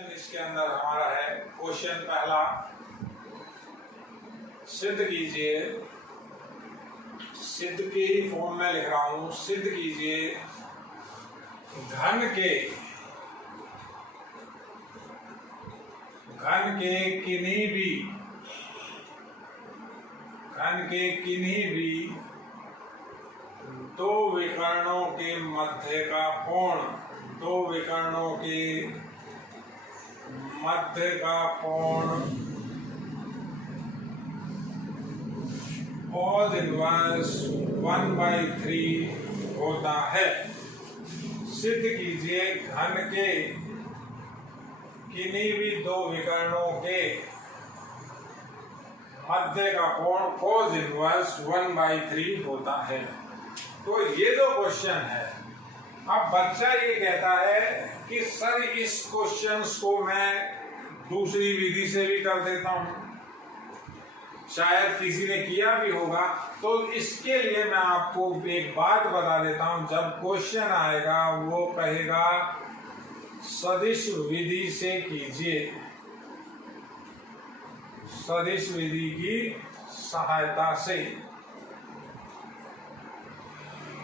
Question इसके अंदर हमारा है। क्वेश्चन पहला, सिद्ध कीजिए, सिद्ध के ही फॉर्म में लिख रहा हूं, सिद्ध कीजिए घन के किन्हीं भी दो विकर्णों के मध्य का कोण, दो विकर्णों के मध्य का कोण cos इनवर्स 1/3 होता है। सिद्ध कीजिए घन के किन्हीं भी दो विकर्णों के मध्य का कोण cos इनवर्स 1/3 होता है। तो ये जो क्वेश्चन है, अब बच्चा ये कहता है कि सर इस क्वेश्चन को मैं दूसरी विधि से भी कर देता हूं, शायद किसी ने किया भी होगा। तो इसके लिए मैं आपको एक बात बता देता हूं, जब क्वेश्चन आएगा वो कहेगा सदिश विधि से कीजिए, सदिश विधि की सहायता से।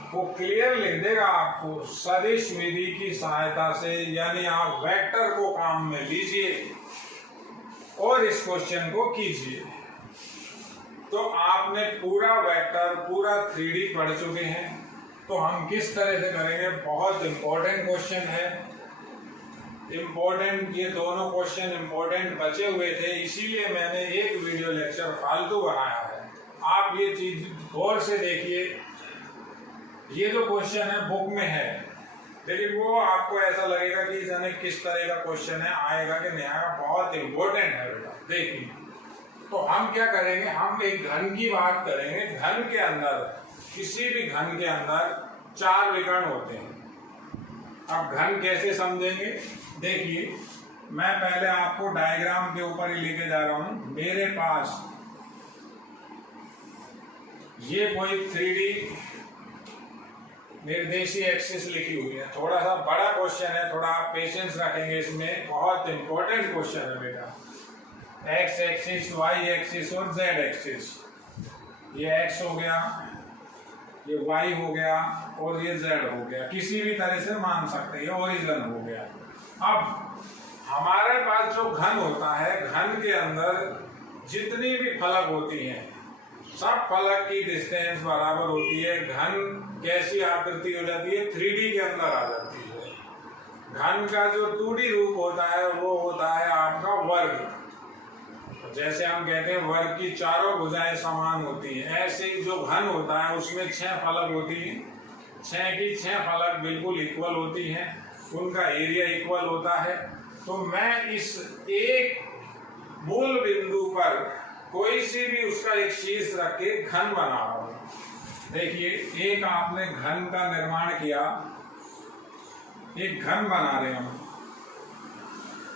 वो क्लियर लिख देगा आपको, सदिश विधि की सहायता से, यानी आप वेक्टर को काम में लीजिए और इस क्वेश्चन को कीजिए। तो आपने पूरा वेक्टर, पूरा 3D पढ़ चुके हैं। तो हम किस तरह से करेंगे, बहुत इंपॉर्टेंट क्वेश्चन है, इम्पोर्टेंट, ये दोनों क्वेश्चन इम्पोर्टेंट बचे हुए थे, इसीलिए मैंने एक वीडियो लेक्चर फालतू बनाया है। आप ये चीज गौर से देखिए। ये जो क्वेश्चन है बुक में है, लेकिन वो आपको ऐसा लगेगा कि जाने किस तरह का क्वेश्चन है, आएगा कि नहीं आएगा, बहुत इंपॉर्टेंट है बेटा। देखिए, तो हम क्या करेंगे, हम एक घन की बात करेंगे। घन के अंदर, किसी भी घन के अंदर 4 विकर्ण होते हैं। अब घन कैसे समझेंगे, देखिए मैं पहले आपको डायग्राम के ऊपर ही लेके जा रहा हूं। मेरे पास ये कोई 3D निर्देशीय एक्सिस लिखी हुई है। थोड़ा सा बड़ा क्वेश्चन है, थोड़ा आप पेशेंस रखेंगे इसमें, बहुत इंपॉर्टेंट क्वेश्चन है बेटा। एक्स एक्सिस, वाई एक्सिस और जेड एक्सिस, ये एक्स हो गया, ये वाई हो गया और ये जेड हो गया, किसी भी तरह से मान सकते हैं, ओरिजिन हो गया। अब हमारे पास जो घन होता है, घन के अंदर जितनी भी फलक होती हैं, सब फलक की डिस्टेंस बराबर होती है। घन कैसी आकृति हो जाती है, 3D के अंदर आ जाती है। घन का जो 2D रूप होता है वो होता है आपका वर्ग। जैसे हम कहते हैं वर्ग की चारों भुजाएं समान होती हैं, ऐसे ही जो घन होता है उसमें 6 फलक होती हैं, 6 की 6 फलक बिल्कुल इक्वल होती हैं, उनका एरिया इक्वल होता है। तो मैं इस एक मूल बिंदु पर कोई सी भी उसका एक शीर्ष रख के घन बना रहा हूं। देखिए, एक आपने घन का निर्माण किया, एक घन बना रहे हम।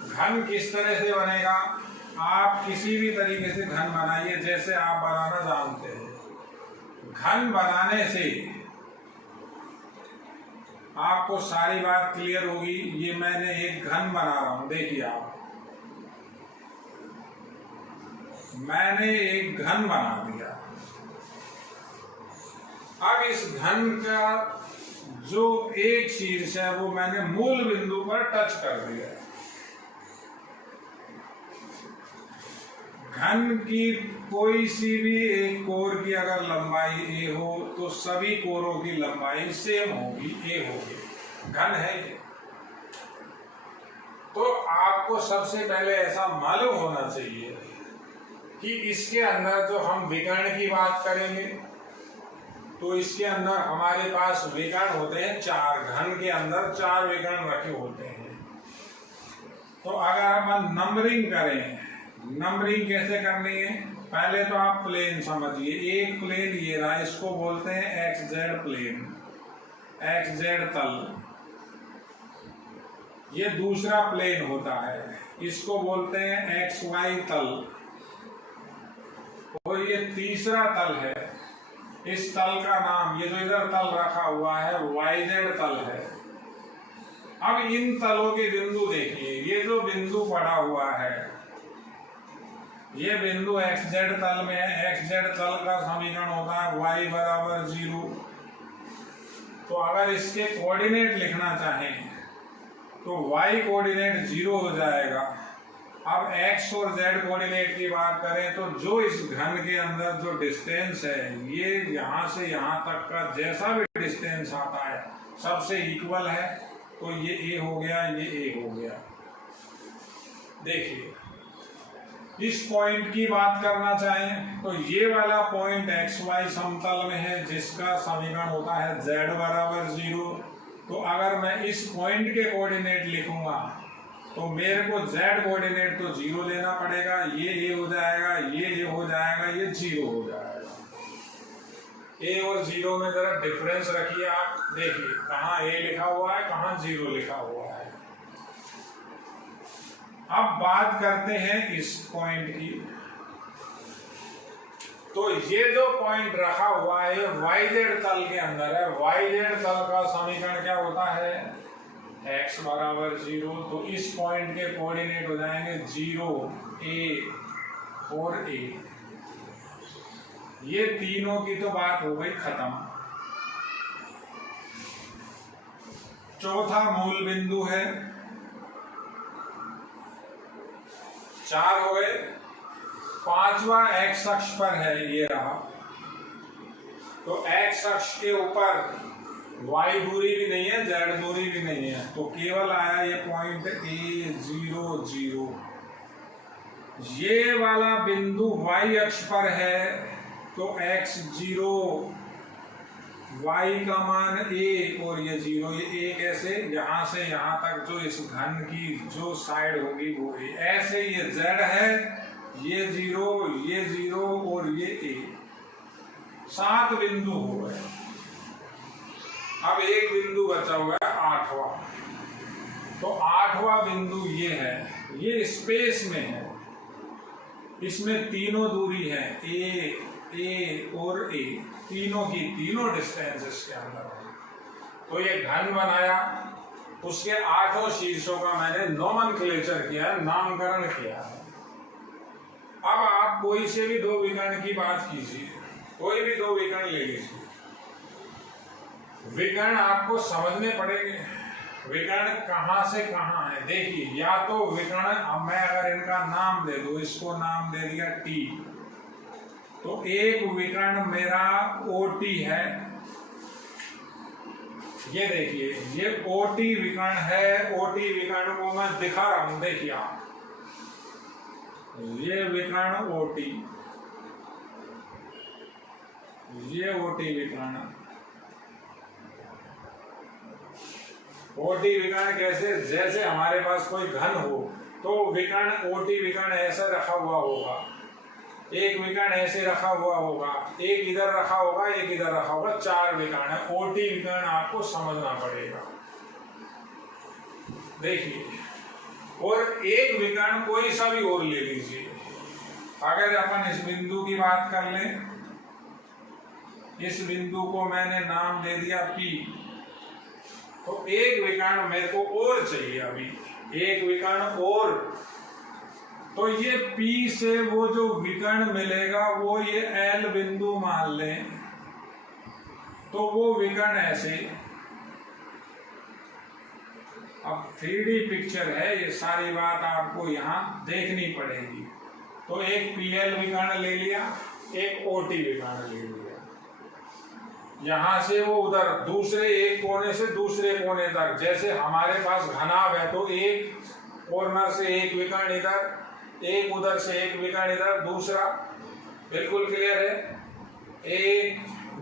घन किस तरह से बनेगा, आप किसी भी तरीके से घन बनाइए जैसे आप बनाना जानते हैं। घन बनाने से आपको सारी बात क्लियर होगी। ये मैंने एक घन बना रहा हूं, देखिए आप, मैंने एक घन बना दिया। अब इस घन का जो एक शीर्ष है वो मैंने मूल बिंदु पर टच कर दिया। घन की कोई सी भी एक कोर की अगर लंबाई a हो तो सभी कोरों की लंबाई सेम होगी, a होगी। घन है ये। तो आपको सबसे पहले ऐसा मालूम होना चाहिए कि इसके अंदर जो हम विकर्ण की बात करेंगे तो इसके अंदर हमारे पास विकर्ण होते हैं 4। घन के अंदर 4 विकर्ण रखे होते हैं। तो अगर हम नंबरिंग करें, नंबरिंग कैसे करनी है, पहले तो आप प्लेन समझिए। एक प्लेन ये रहा, इसको बोलते हैं X Z plane, X Z तल। ये दूसरा प्लेन होता है, इसको बोलते हैं एक्स वाई तल। और ये तीसरा तल है, इस तल का नाम, ये जो इधर तल रखा हुआ है, वाई जेड तल है। अब इन तलों के बिंदु देखिए, ये जो बिंदु पड़ा हुआ है, ये बिंदु एक्स जेड तल में है। एक्स जेड तल का समीकरण होता है y बराबर 0। तो अगर इसके कोऑर्डिनेट लिखना चाहें तो y कोऑर्डिनेट 0 हो जाएगा। अब x और z कोऑर्डिनेट की बात करें तो जो इस घन के अंदर जो डिस्टेंस है, ये यहां से यहां तक का जैसा भी डिस्टेंस आता है सबसे इक्वल है। तो ये a हो गया, ये a हो गया। देखिए, इस पॉइंट की बात करना चाहें तो ये वाला पॉइंट एक्स वाई समतल में है, जिसका समीकरण होता है z बराबर 0। तो अगर मैं इस पॉइंट के कोऑर्डिनेट लिखूंगा तो मेरे को z कोऑर्डिनेट तो 0 लेना पड़ेगा। ये a हो जाएगा, ये a हो जाएगा, ये 0 हो जाएगा। a और 0 में जरा डिफरेंस रखिए आप, देखिए कहाँ a लिखा हुआ है, कहाँ 0 लिखा हुआ है। अब बात करते हैं इस पॉइंट की। तो ये जो पॉइंट रखा हुआ है YZ तल के अंदर है। YZ तल का समीकरण क्या होता है? x बराबर 0। तो इस पॉइंट के कोऑर्डिनेट हो जाएंगे 0, a और a। ये तीनों की तो बात हो गई खत्म। चौथा मूल बिंदु है, 4 हो गए। पांचवा x अक्ष पर है, ये रहा। तो x अक्ष के ऊपर y दूरी भी नहीं है, z दूरी भी नहीं है, तो केवल आया ये पॉइंट a0 0। ये वाला बिंदु y अक्ष पर है, तो x0 y का मान a और ये 0, ये a कैसे, यहां से यहां तक जो इस घन की जो साइड होगी वो a। ऐसे ये z है, ये 0, ये 0 और ये a। 7 बिंदु हो गए। अब एक बिंदु बचा हुआ है 8वां। तो 8वां बिंदु ये है, ये स्पेस में है। इसमें तीनों दूरी है, a और a, तीनों की तीनों डिस्टेंस इसके अंदर है। तो ये घन बनाया, उसके 8 शीर्षों का मैंने नोमेनक्लेचर किया है, नामकरण किया है। अब आप कोई से भी 2 विकर्ण की बात कीजिए, कोई भी 2 विकर्ण ले लीजिए। विकर्ण आपको समझने पड़ेंगे, विकर्ण कहां से कहां है। देखिए, या तो विकर्ण, अब मैं अगर इनका नाम दे दूं, इसको नाम दे दिया T, तो एक विकर्ण मेरा OT है। ये देखिए, ये OT विकर्ण है। OT विकर्ण को मैं दिखा रहा हूं, देखिए आप, ये विकर्ण OT, ये OT विकर्ण। OT विकर्ण कैसे, जैसे हमारे पास कोई घन हो तो विकर्ण OT विकर्ण ऐसा रखा हुआ होगा, एक विकर्ण ऐसे रखा हुआ होगा, एक इधर रखा होगा, एक इधर रखा होगा, 4 विकर्ण है। OT विकर्ण आपको समझना पड़ेगा। देखिए, और एक विकर्ण कोई सा भी और ले लीजिए। अगर अपन इस बिंदु की बात कर लें, इस बिंदु को मैंने नाम दे दिया P, तो एक विकर्ण मेरे को और चाहिए, अभी एक विकर्ण और। तो ये P से वो जो विकर्ण मिलेगा वो ये L बिंदु मान लें, तो वो विकर्ण ऐसे। अब 3D पिक्चर है, ये सारी बात आपको यहाँ देखनी पड़ेगी। तो एक PL विकर्ण ले लिया, एक OT विकर्ण ले लिया। यहां से वो उधर दूसरे एक कोने से दूसरे कोने तक, जैसे हमारे पास घनाभ है तो एक कॉर्नर से एक विकर्ण इधर, एक उधर से एक विकर्ण इधर, दूसरा। बिल्कुल क्लियर है। 1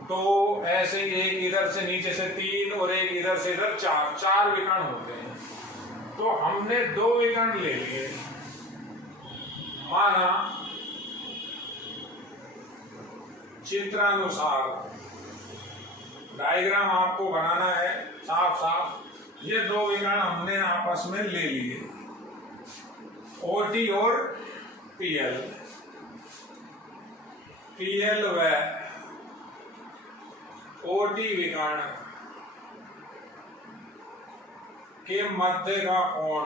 2 ऐसे, एक इधर से नीचे से 3 और एक इधर से इधर 4 विकर्ण होते हैं। तो हमने 2 विकर्ण ले लिए, माना चित्रानुसार डायग्राम आपको बनाना है साफ साफ। ये 2 विकर्ण हमने आपस में ले लिए, OT और PL। PL व OT विकर्ण के मध्य का कोण,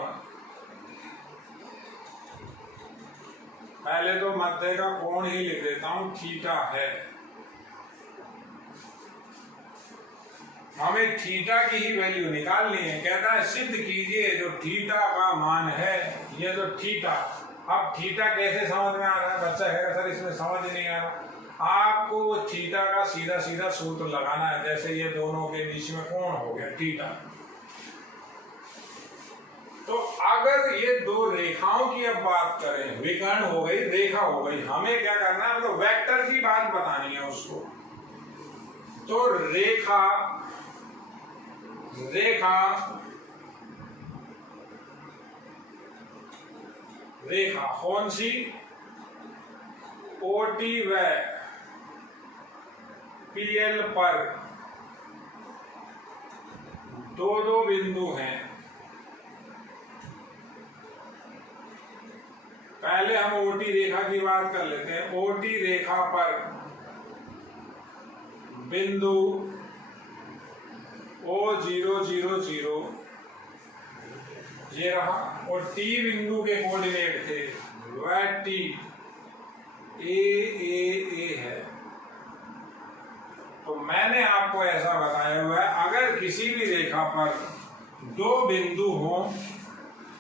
पहले तो मध्य का कोण ही लिख देता हूं, थीटा है। हमें थीटा की ही वैल्यू निकालनी है। कहता है सिद्ध कीजिए जो थीटा का मान है, ये जो थीटा, अब थीटा कैसे समझ में आ रहा है? बच्चा कहेगा सर इसमें समझ ही नहीं आ रहा। आपको वो थीटा का सीधा सीधा सूत्र लगाना है। जैसे ये दोनों के बीच में कोण हो गया थीटा, तो अगर ये दो रेखाओं की अब बात करें, विकर्ण हो गई, रेखा हो गई, हमें क्या करना है? तो वेक्टर की बात बतानी है उसको। तो रेखा कौन सी? ओटी व पीएल पर दो बिंदु हैं। पहले हम ओटी रेखा की बात कर लेते हैं। ओटी रेखा पर बिंदु O000 ये रहा, और टी बिंदु के कोऑर्डिनेट थे वह टी ए है। तो मैंने आपको ऐसा बताया हुआ है, अगर किसी भी रेखा पर दो बिंदु हो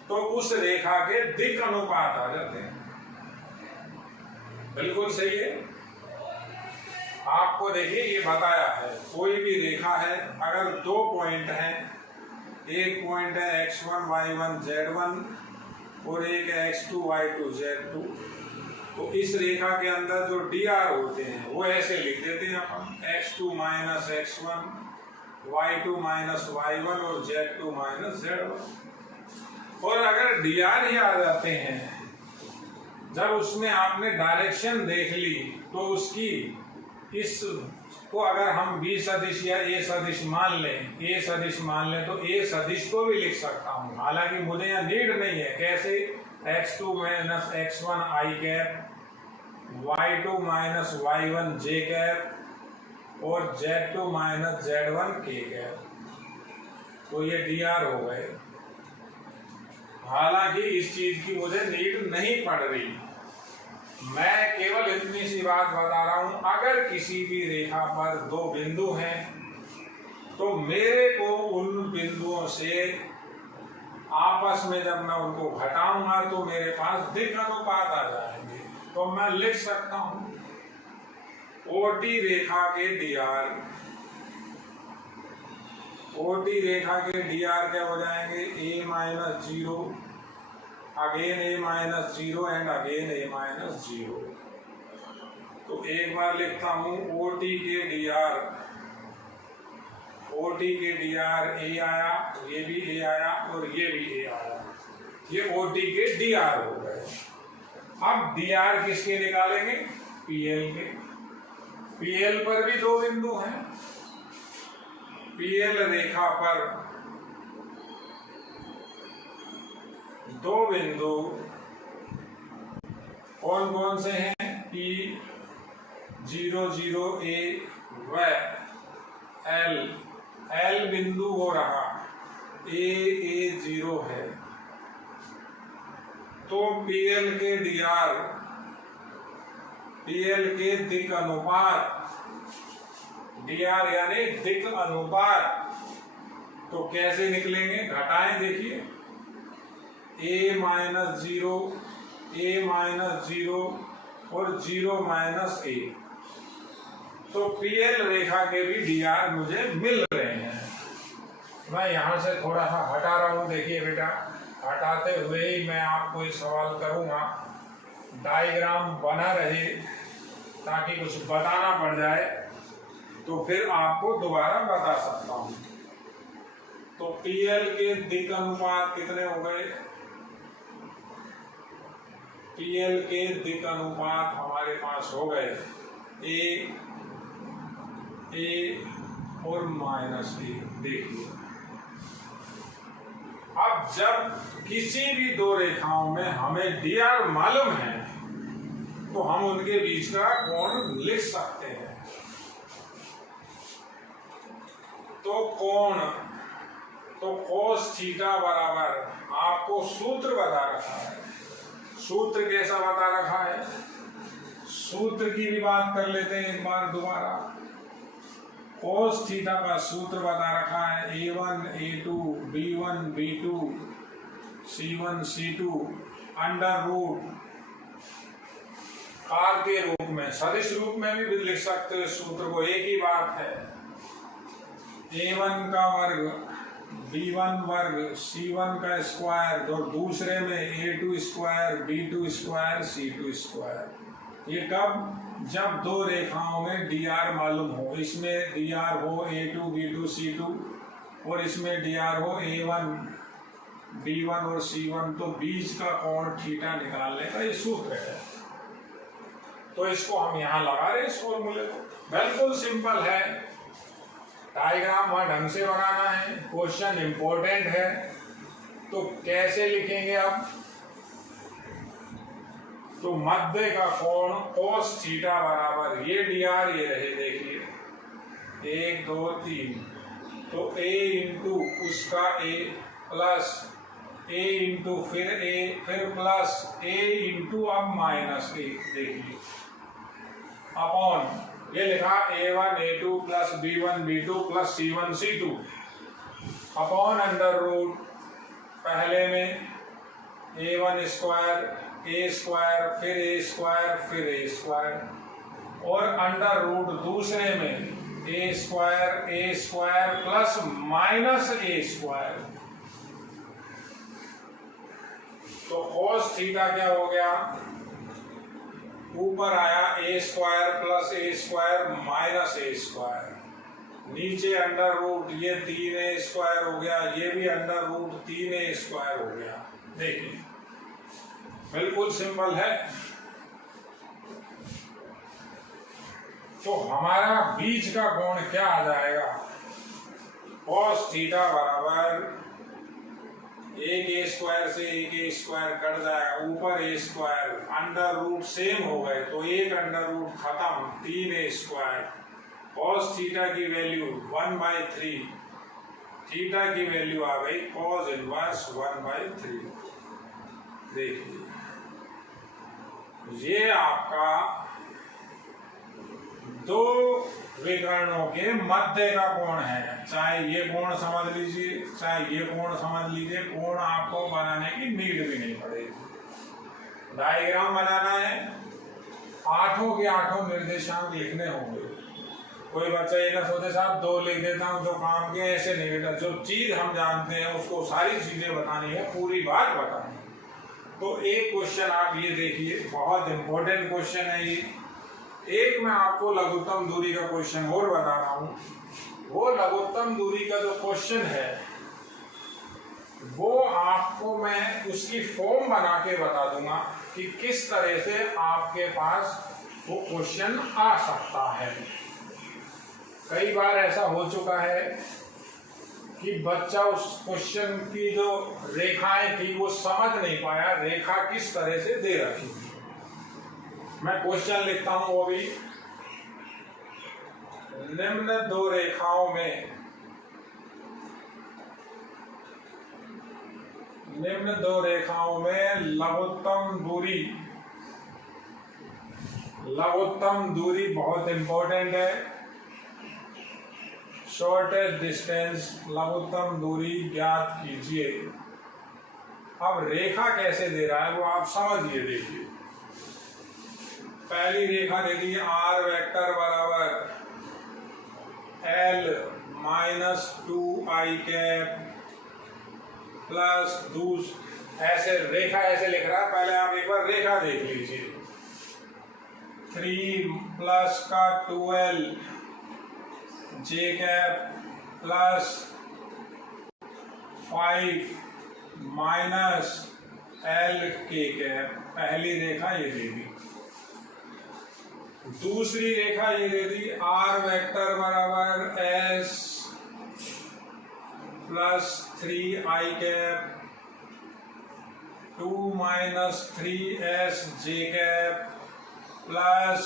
तो उस रेखा के दिक् अनुपात आ जाते हैं। बिल्कुल सही है। आपको देखिए ये बताया है, कोई भी रेखा है, अगर दो पॉइंट हैं, एक पॉइंट है x1 y1 z1 और एक है x2 y2 z2, तो इस रेखा के अंदर जो dr होते हैं वो ऐसे लिख देते हैं अपन, x2 minus x1, y2 minus y1 और z2 माइनस z1। और अगर dr ही आ जाते हैं, जब उसमें आपने डायरेक्शन देख ली तो उसकी इस को अगर हम b सदिश या a सदिश मान लें, तो a सदिश को भी लिख सकता हूँ। हालांकि मुझे यहाँ नीड नहीं है। कैसे? x2 minus x1 i cap, y2 minus y1 j cap और z2 minus z1 k cap. तो ये dr हो गए। हालांकि इस चीज की मुझे नीड नहीं पड़ रही, मैं केवल इतनी सी बात बता रहा हूं, अगर किसी भी रेखा पर दो बिंदु हैं तो मेरे को उन बिंदुओं से आपस में जब मैं uनको घटाऊंगा तो मेरे पास दिक् अनुपात आ जाएंगे। तो मैं लिख सकता हूं ओटी रेखा के dr क्या हो जाएंगे? a minus 0, again a minus 0 and again a minus 0। तो एक बार लिखता हूं ओटी के dr a आया, ये भी a आया और ये भी a आया, ये ओटी के dr हो गए। अब dr किसके निकालेंगे? pl के। pl पर भी दो बिंदु हैं। pl रेखा पर दो बिंदु कौन कौन से हैं? P00A व L बिंदु हो रहा, A0 है। तो PL के दिक् अनुपात, dr यानी दिक् अनुपात, तो कैसे निकलेंगे? घटाएं, देखिए a माइनस 0, a माइनस 0 और 0 माइनस a। तो PL रेखा के भी dr मुझे मिल रहे हैं। मैं यहां से थोड़ा सा हटा रहा हूं। देखिए बेटा, हटाते हुए ही मैं आपको एक सवाल करूंगा, डायग्राम बना रहे ताकि कुछ बताना पड़ जाए तो फिर आपको दोबारा बता सकता हूं। तो PL के दिक् अनुपात कितने हो गए? PL के दिक् अनुपात हमारे पास हो गए a और माइनस a। देखिए, अब जब किसी भी दो रेखाओं में हमें dr मालूम है तो हम उनके बीच का कोण लिख सकते हैं। तो कोण तो कोस थीटा बराबर आपको सूत्र बता रखा है। सूत्र कैसा बता रखा है, सूत्र की भी बात कर लेते हैं एक बार दोबारा। कोस थीटा का सूत्र बता रखा है A1 A2 B1 B2 C1 C2 under root car के रूप में, सदिश रूप में भी लिख सकते हो सूत्र को, एक ही बात है। A1 का वर्ग B1 वर्ग C1 का स्क्वायर और दूसरे में A2 square B2 square C2 square. ये कब, जब दो रेखाओं में dr मालूम हो, इसमें dr हो A2 B2 C2 और इसमें dr हो A1 B1 और C1, तो बीच का कोण थीटा निकालने का ये सूत्र है। तो इसको हम यहाँ लगा रहे हैं इस फॉर्मूले को, बिल्कुल सिंपल है। डायग्राम वहां ढंग से बनाना है, क्वेश्चन इंपॉर्टेंट है। तो कैसे लिखेंगे अब, तो मध्य का कोण कोस थीटा बराबर ये dr ये रहे, देखिए 1 2 3, तो a इंटू उसका a प्लस a इंटू फिर a फिर प्लस a इंटू अब माइनस a, देखिए अपॉन ये लिखा A1 A2 plus B1 B2 plus C1 C2 upon under root पहले में A1 स्क्वायर A स्क्वायर फिर A स्क्वायर फिर A स्क्वायर और अंडर रूट दूसरे में A square plus minus A square. तो कोस थीटा क्या हो गया, ऊपर आया A square plus A square minus A square, नीचे अंडर रूट ये 3A स्क्वायर हो गया, ये भी अंडर रूट 3A स्क्वायर हो गया। देखिए बिल्कुल सिंपल है। तो हमारा बीच का कोण क्या आ जाएगा, cos थीटा बराबर एक A स्क्वायर से एक A स्क्वायर कट जाएगा, ऊपर A square under root same हो गए तो एक अंडर रूट खत्म, 3A स्क्वायर। cos थीटा की वैल्यू 1/3, थीटा की वैल्यू आ गई cos इनवर्स 1/3। देखिए ये आपका दो विकर्णों के मध्य का कोण है, चाहे ये कोण समझ लीजिए चाहे ये कोण समझ लीजिए, कोण आपको बनाने की नीड भी नहीं पड़ेगी। डायग्राम बनाना है, आठों के आठों निर्देशांक लिखने होंगे। कोई बच्चा ये ना सोचे साहब 2 लिख देता हूँ तो काम के, ऐसे नहीं बेटा, जो चीज हम जानते हैं उसको सारी चीजें बतानी है, पूरी बात बतानी है। तो एक क्वेश्चन आप ये देखिए, बहुत इंपॉर्टेंट क्वेश्चन है ये। एक मैं आपको लघुत्तम दूरी का क्वेश्चन और बता रहा हूं। वो लघुत्तम दूरी का जो क्वेश्चन है वो आपको मैं उसकी फॉर्म बना के बता दूंगा कि किस तरह से आपके पास वो क्वेश्चन आ सकता है। कई बार ऐसा हो चुका है कि बच्चा उस क्वेश्चन की जो रेखाएं थी वो समझ नहीं पाया, रेखा किस तरह से दे रखी थी। मैं क्वेश्चन लिखता हूं, वो भी निम्न दो रेखाओं में लघुत्तम दूरी बहुत इंपॉर्टेंट है। शॉर्टेस्ट डिस्टेंस लघुत्तम दूरी ज्ञात कीजिए। अब रेखा कैसे दे रहा है वो आप समझिए। देखिए पहली रेखा दे दी r वेक्टर बराबर l minus 2i cap plus ऐसे रेखा ऐसे लिख रहा है। पहले आप एक बार रेखा देख लीजिए। 3 प्लस का 2l j cap plus 5 minus l k cap. पहली रेखा ये दे दी। दूसरी रेखा ये दे दी r वेक्टर बराबर s plus 3i cap 2 minus 3s j cap plus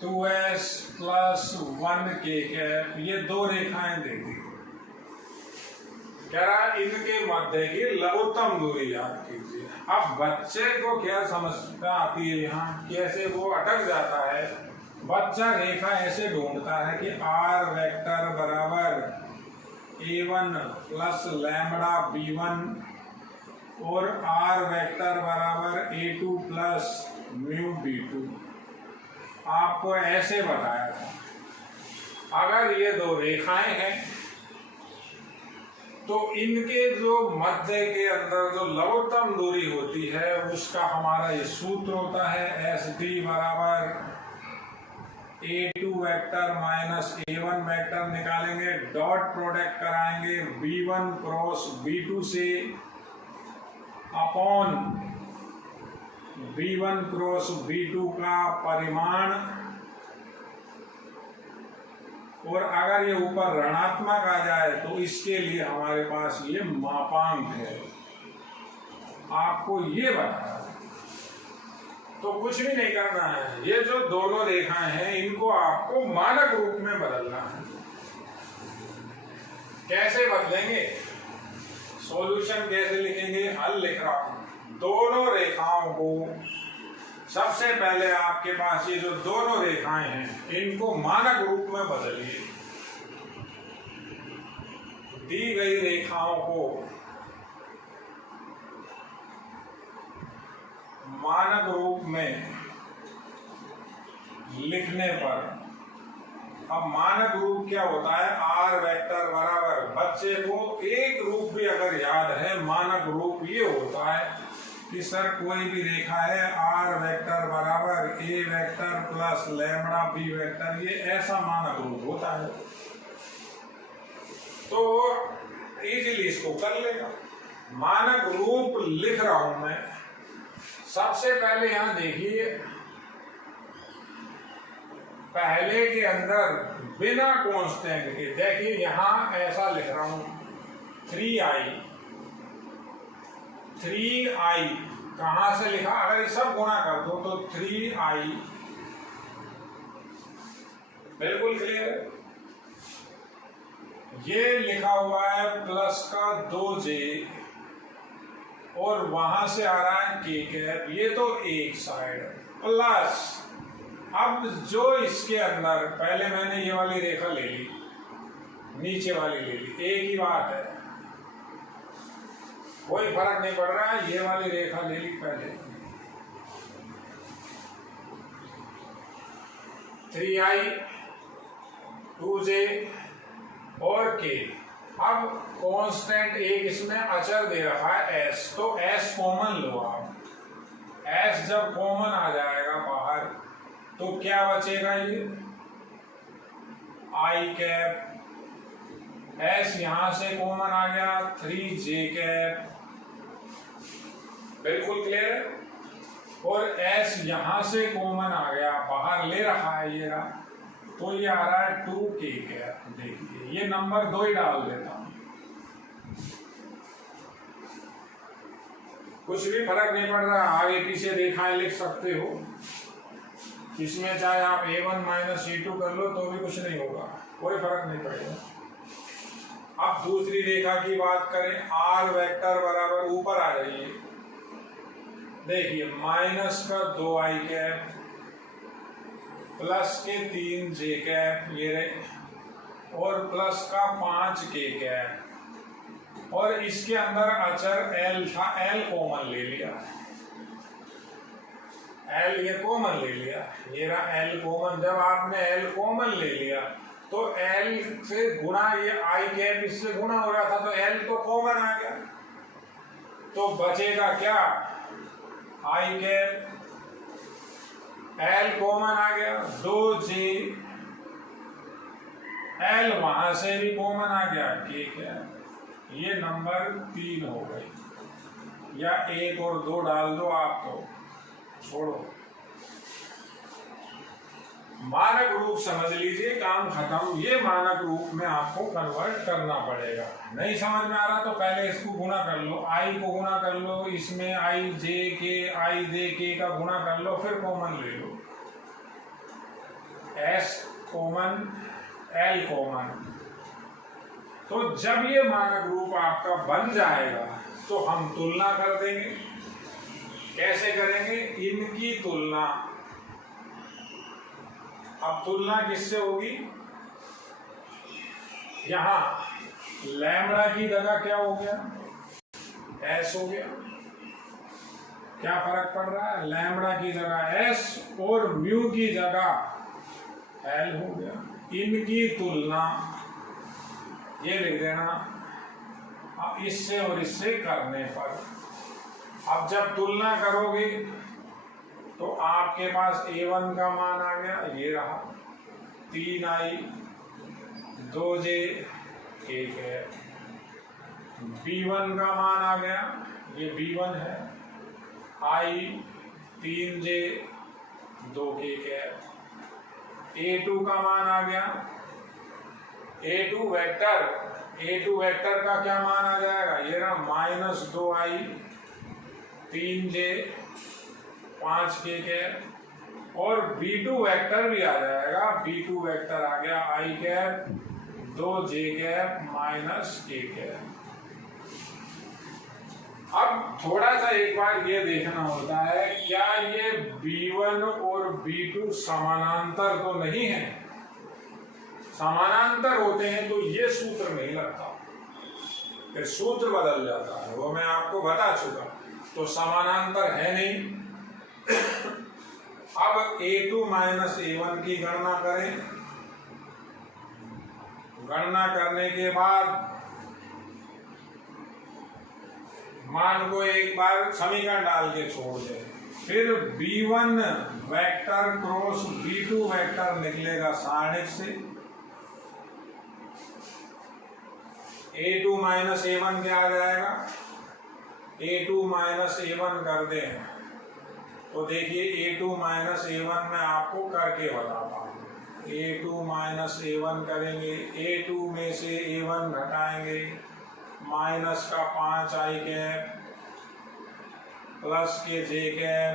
2s plus 1k cap, ये दो रेखाएं दे दी। कह रहा इनके मध्य की लघुत्तम दूरी याद कीजिए। अब बच्चे को क्या समस्या आती है यहाँ, कैसे वो अटक जाता है। बच्चा रेखा ऐसे ढूंढता है कि r वेक्टर बराबर a1 प्लस लैम्बडा b1 और r वेक्टर बराबर a2 प्लस म्यू b2। आपको ऐसे बताया था अगर ये दो रेखाएं हैं तो इनके जो मध्य के अंदर जो लघुत्तम दूरी होती है उसका हमारा ये सूत्र होता है एस डी बराबर a2 vector minus a1 vector निकालेंगे, डॉट प्रोडक्ट कराएंगे b1 क्रॉस b2 से अपॉन b1 क्रॉस b2 का परिमाण, और अगर ये ऊपर ऋणात्मक आ जाए तो इसके लिए हमारे पास ये मापांक है। आपको ये बताया तो कुछ भी नहीं करना है। ये जो दोनों रेखाएं हैं इनको आपको मानक रूप में बदलना है। कैसे बदलेंगे, सॉल्यूशन कैसे लिखेंगे, हल लिख रहा हूं। दोनों रेखाओं को सबसे पहले आपके पास ये जो दोनों रेखाएं हैं इनको मानक रूप में बदलिए। दी गई रेखाओं को मानक रूप में लिखने पर, अब मानक रूप क्या होता है, r वेक्टर बराबर, बच्चे को एक रूप भी अगर याद है मानक रूप ये होता है कि सर कोई भी रेखा है r वेक्टर बराबर a vector plus lambda b vector, ये ऐसा मानक रूप होता है। तो इजीली इसको कर लेगा। मानक रूप लिख रहा हूं मैं। सबसे पहले यहां देखिए, पहले के अंदर बिना कांस्टेंट के, देखिए यहां ऐसा लिख रहा हूं 3i कहां से लिखा, अगर ये सब गुणा कर दो तो 3i, बिल्कुल क्लियर। ये लिखा हुआ है प्लस का 2j और वहां से आ रहा है k कैप, ये तो एक साइड प्लस, अब जो इसके अंदर पहले मैंने ये वाली रेखा ले ली, नीचे वाली ले ली, एक ही बात है, कोई फर्क नहीं पड़ रहा है। ये वाली रेखा ले ली पहले, 3i 2j और k। अब कांस्टेंट एक इसमें अचर दे रखा है s, तो s कॉमन लो आप। s जब कॉमन आ जाएगा बाहर तो क्या बचेगा, ये i कैप, s यहां से कॉमन आ गया 3j कैप, बिल्कुल क्लियर। और s यहां से कॉमन आ गया, बाहर ले रखा है ये रहा, तो ये आ रहा है 2k कैप। देखिए ये नंबर 2 ही डाल देता हूं, कुछ भी फर्क नहीं पड़ रहा, आगे पीछे रेखाएं लिख सकते हो। इसमें चाहे आप a1 माइनस a2 कर लो तो भी कुछ नहीं होगा, कोई फर्क नहीं पड़ेगा। अब दूसरी रेखा की बात करें, r वेक्टर बराबर, ऊपर आ जाइए, देखिए माइनस का 2i कैप प्लस के 3j कैप, ये रहे, और प्लस का 5k कैप, और इसके अंदर अचर l था, l कॉमन ले लिया, l ये कॉमन ले लिया, ये रहा l कॉमन। जब आपने l कॉमन ले लिया तो l से गुणा, ये i कैप इससे गुणा हो रहा था तो l तो कॉमन आ गया, तो बचेगा क्या, i कैप, l कॉमन आ गया, 2j, l वहां से भी कॉमन आ गया, k कैप, ये नंबर 3 हो गई, या 1 और 2 डाल दो आप, तो छोड़ो। मानक रूप समझ लीजिए, काम खत्म। ये मानक रूप में आपको कन्वर्ट करना पड़ेगा। नहीं समझ में आ रहा तो पहले इसको गुणा कर लो, i को गुणा कर लो, इसमें i j k का गुणा कर लो, फिर कॉमन ले लो। S common, L common. तो जब ये मानक रूप आपका बन जाएगा तो हम तुलना कर देंगे। कैसे करेंगे? इनकी तुलना। अब तुलना किससे होगी? यहां लैम्बडा की जगह क्या हो गया? S हो गया। क्या फर्क पड़ रहा है? लैम्बडा की जगह S और म्यू की जगह L हो गया। इनकी तुलना ये लिख देना। अब इससे और इससे करने पर, अब जब तुलना करोगे तो आपके पास A1 का मान आ गया, ये रहा 3i 2j 1 है। B1 का मान आ गया, ये B1 है, i 3j 2 1 है। A2 का मान आ गया, A2 वेक्टर का क्या मान आ जाएगा? ये रहा -2i 3j 5 है। और B2 वेक्टर भी आ जाएगा। B2 वेक्टर आ गया i कैप 2j कैप -1 है। अब थोड़ा सा एक बार ये देखना होता है, क्या ये B1 और B2 समानांतर तो नहीं है? समानांतर होते हैं तो ये सूत्र नहीं लगता, फिर सूत्र बदल जाता है, वो मैं आपको बता चुका। तो समानांतर है नहीं। अब A2 माइनस A1 की गणना करें। गणना करने के बाद मान को एक बार समीकरण डाल के छोड़ दें, फिर B1 vector cross B2 vector निकलेगा सारणिक से। A2 माइनस A1 क्या आ जाएगा? A2 माइनस A1 कर दें तो देखिए A2 माइनस A1 में आपको करके बताता हूँ। A2 माइनस A1 करेंगे, A2 में से A1 घटाएंगे, माइनस का 5i कैप प्लस के j कैप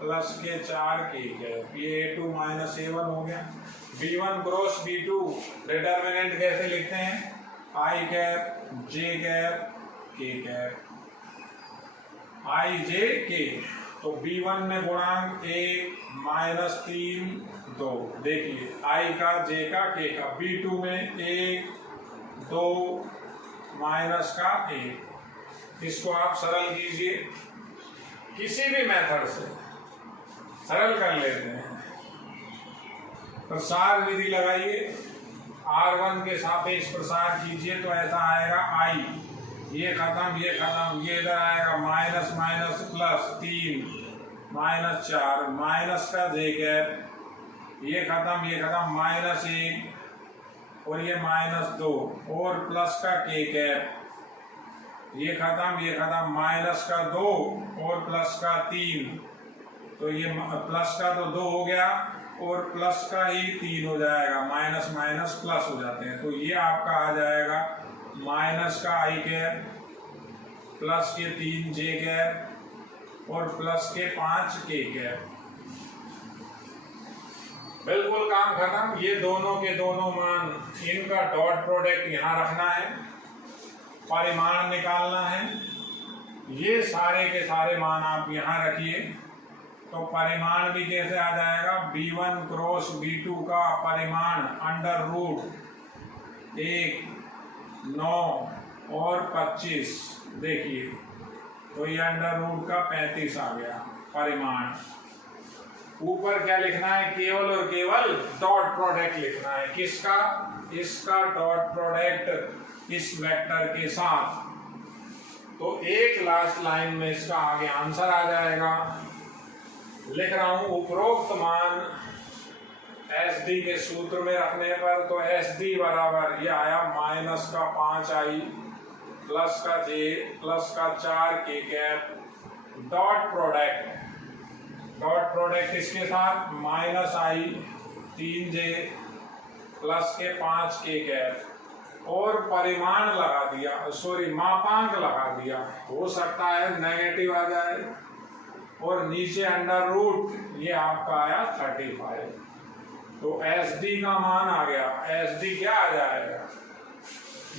प्लस के 4k कैप, ये A2 माइनस A1 हो गया। B1 क्रॉस B2 डिटर्मिनेंट कैसे लिखते हैं? i cap j cap k cap, i j k। तो B1 में गुणांक 1 -3 2, देखिए i का j का k का। B2 में 1 2 माइनस का 1। इसको आप सरल कीजिए, किसी भी मेथड से सरल कर लेते हैं। प्रसार विधि लगाइए, R1 के सापेक्ष प्रसार कीजिए तो ऐसा आएगा i, ये खत्म ये खत्म, ये इधर आएगा माइनस माइनस प्लस 3 -4 माइनस का j कैप, ये खत्म -1 और ये -2 और प्लस का k कैप, ये खत्म माइनस का 2 और प्लस का 3, तो ये प्लस का तो 2 हो गया और प्लस का ही 3 हो जाएगा, माइनस माइनस प्लस हो जाते हैं। तो ये आपका आ जाएगा माइनस का i कैप प्लस के 3 j कैप और प्लस के 5 k कैप। बिल्कुल काम खत्म। ये दोनों के दोनों मान, इनका डॉट प्रोडक्ट यहाँ रखना है, परिमाण निकालना है। ये सारे के सारे मान आप यहाँ रखिए तो परिमाण भी कैसे आ जाएगा? B1 क्रॉस B2 का परिमाण √ 1 9 और 25, देखिए तो ये √ का 35 आ गया परिमाण। ऊपर क्या लिखना है? केवल और केवल डॉट प्रोडक्ट लिखना है। किसका? इसका डॉट प्रोडक्ट इस वेक्टर के साथ। तो एक लास्ट लाइन में इसका आगे आंसर आ जाएगा। लिख रहा हूं, उपरोक्त मान SD के सूत्र में रखने पर तो SD बराबर ये आया माइनस का 5i प्लस का j प्लस का 4k कैप डॉट प्रोडक्ट इसके साथ -i 3j प्लस के 5k कैप और परिमाण लगा दिया, सॉरी मापांक लगा दिया। हो सकता है नेगेटिव आ जाए और नीचे √ ये आपका आया 35। तो एस डी का मान आ गया, एस डी क्या आ जाएगा,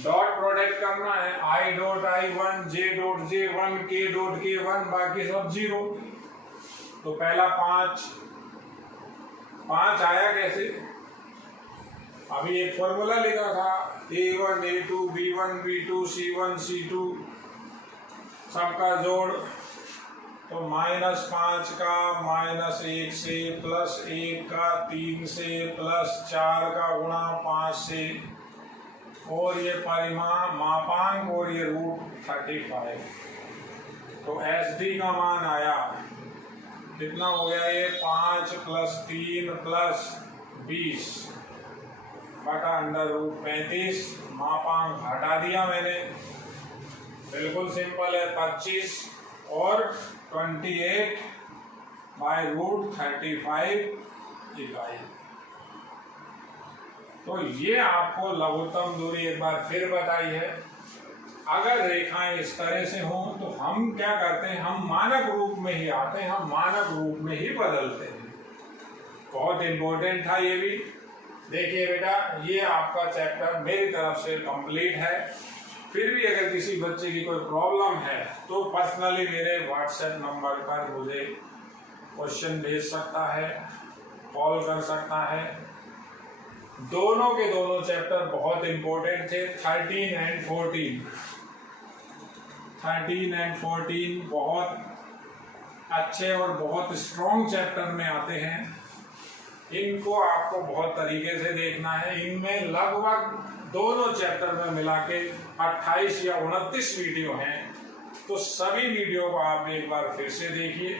डॉट प्रोडक्ट करना है, I dot I one, J dot J one, के डॉट के वन, बाकी सब 0। तो पहला 5 आया कैसे, अभी एक फॉर्मूला लिखा था, A1 A2 B1 B2 C1 C2 सबका जोड़, तो -5 का -1 से +1 का 3 से +4 का गुणा 5 से, और ये परिमाण मापांक और ये √35। तो एस डी का मान आया कितना हो गया, ये 5 + 3 + 20 बटा √35। मापांक हटा दिया मैंने, बिल्कुल सिंपल है, 25 और 28/√35 इकाई। तो ये आपको लघुत्तम दूरी एक बार फिर बताई है। अगर रेखाएं इस तरह से हों तो हम क्या करते हैं, हम मानक रूप में ही आते हैं, हम मानक रूप में ही बदलते हैं। बहुत इंपॉर्टेंट था ये भी। देखिए बेटा, ये आपका चैप्टर मेरी तरफ से कंप्लीट है। फिर भी अगर किसी बच्चे की कोई प्रॉब्लम है तो पर्सनली मेरे व्हाट्सएप नंबर पर मुझे क्वेश्चन भेज सकता है, कॉल कर सकता है। दोनों के दोनों चैप्टर बहुत इंपॉर्टेंट थे, 13 एंड 14। 13 एंड 14 बहुत अच्छे और बहुत स्ट्रॉन्ग चैप्टर में आते हैं। इनको आपको बहुत तरीके से देखना है। इनमें लगभग दोनों चैप्टर में मिला के 28 या 29 वीडियो हैं, तो सभी वीडियो को आप एक बार फिर से देखिए।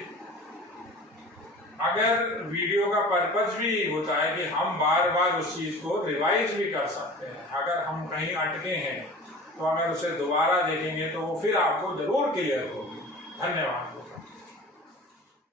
अगर वीडियो का पर्पज भी होता है कि हम बार बार उस चीज को रिवाइज भी कर सकते हैं, अगर हम कहीं अटके हैं तो अगर उसे दोबारा देखेंगे तो वो फिर आपको जरूर क्लियर होगी। धन्यवाद।